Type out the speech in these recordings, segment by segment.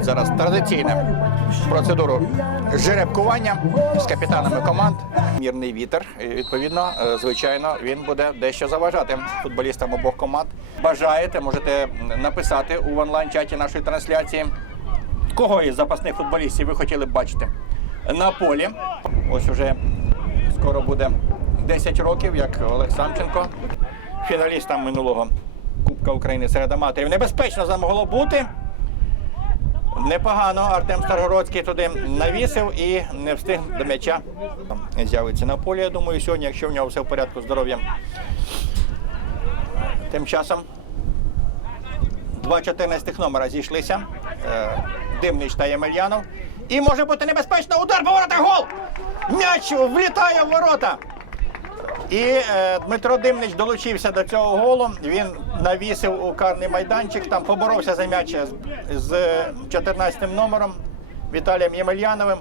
зараз традиційне процедуру жеребкування з капітанами команд. Мірний вітер. Відповідно, е, звичайно, він буде дещо заважати футболістам обох команд. Бажаєте, можете написати у онлайн-чаті нашої трансляції. Кого із запасних футболістів ви хотіли б бачити на полі? Ось уже скоро буде 10 років, як Олег Самченко, фіналістам минулого Кубка України серед аматорів. Небезпечно за могло бути. Непогано Артем Старгородський туди навісив і не встиг до м'яча. З'явиться на полі, я думаю, сьогодні, якщо в нього все в порядку з здоров'ям. Тим часом два 14 номера зійшлися. Е, Димнич та Ємельянов. І може бути небезпечно удар по воротах гол! М'яч влітає в ворота. І е, Дмитро Димнич долучився до цього голу. Він навісив у карний майданчик, там поборовся за м'яч з, з 14 номером Віталієм Ємельяновим.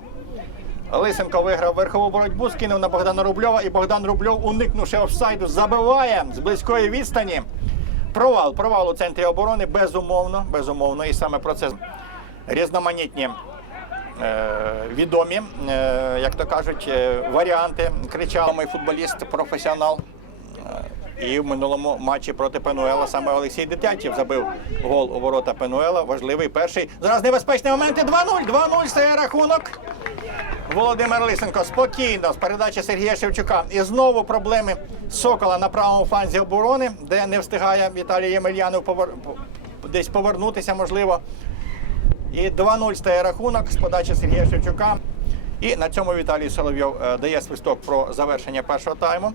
Лисенко виграв верхову боротьбу, скинув на Богдана Рубльова, і Богдан Рубльов, уникнувши офсайду, забиває з близької відстані. Провал, провал у центрі оборони, безумовно, безумовно. І саме про це різноманітні відомі, е, як то кажуть, е, варіанти. Кричав мій футболіст, професіонал. Е, І в минулому матчі проти Пенуела саме Олексій Дитятєв забив гол у ворота Пенуела. Важливий перший. Зараз небезпечні моменти. 2-0. 2-0 стає рахунок. Володимир Лисенко спокійно з передачі Сергія Шевчука. І знову проблеми Сокола на правому фланзі оборони, де не встигає Віталій Ємельянов повер... десь повернутися, можливо. І 2-0 стає рахунок з подачі Сергія Шевчука. І на цьому Віталій Соловйов е, дає свисток про завершення першого тайму.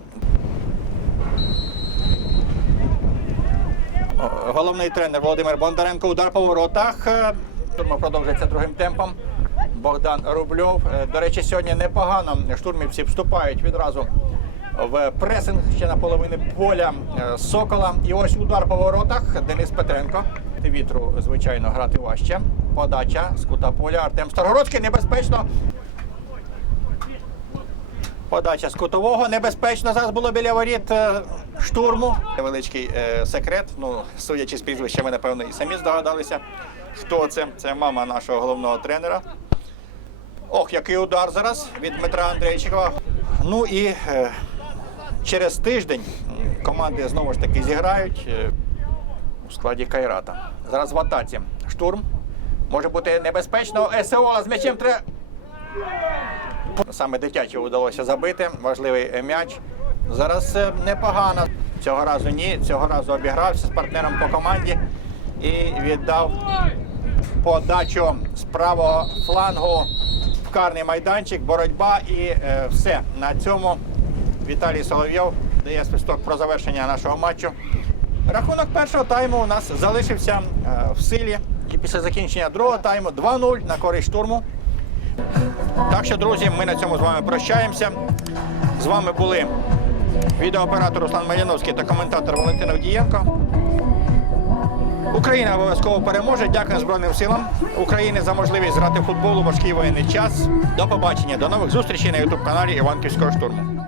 Головний тренер Володимир Бондаренко. Удар по воротах. Е, Штурма продовжується другим темпом. Богдан Рубльов. Е, До речі, сьогодні непогано штурмівці вступають відразу в пресинг ще на половини поля е, Сокола. І ось удар по воротах. Денис Петренко. Вітру, звичайно, грати важче. Подача з кута поля. Артем Старгородський небезпечно. Подача з кутового. Небезпечно зараз було біля воріт е, штурму. Невеличкий е, секрет. Ну, судячи з прізвища, ми, напевно, і самі здогадалися, хто це. Це мама нашого головного тренера. Ох, який удар зараз від Дмитра Андрейчикова. Ну і е, через тиждень команди знову ж таки зіграють е, у складі Кайрата. Зараз в атаці. Штурм. Може бути небезпечно. СО з м'ячем треба. Саме дитячого вдалося забити. Важливий м'яч. Зараз е, непогано. Цього разу ні. Цього разу обігрався з партнером по команді і віддав подачу з правого флангу в карний майданчик. Боротьба і е, все. На цьому Віталій Соловйов дає свисток про завершення нашого матчу. Рахунок першого тайму у нас залишився е, в силі. І після закінчення другого тайму 2-0 на користь штурму. Так що, друзі, ми на цьому з вами прощаємося. З вами були відеооператор Руслан Маліновський та коментатор Валентин Авдієнко. Україна обов'язково переможе. Дякую Збройним силам України за можливість грати футбол у важкий воєнний час. До побачення, до нових зустрічей на ютуб каналі Іванківського штурму.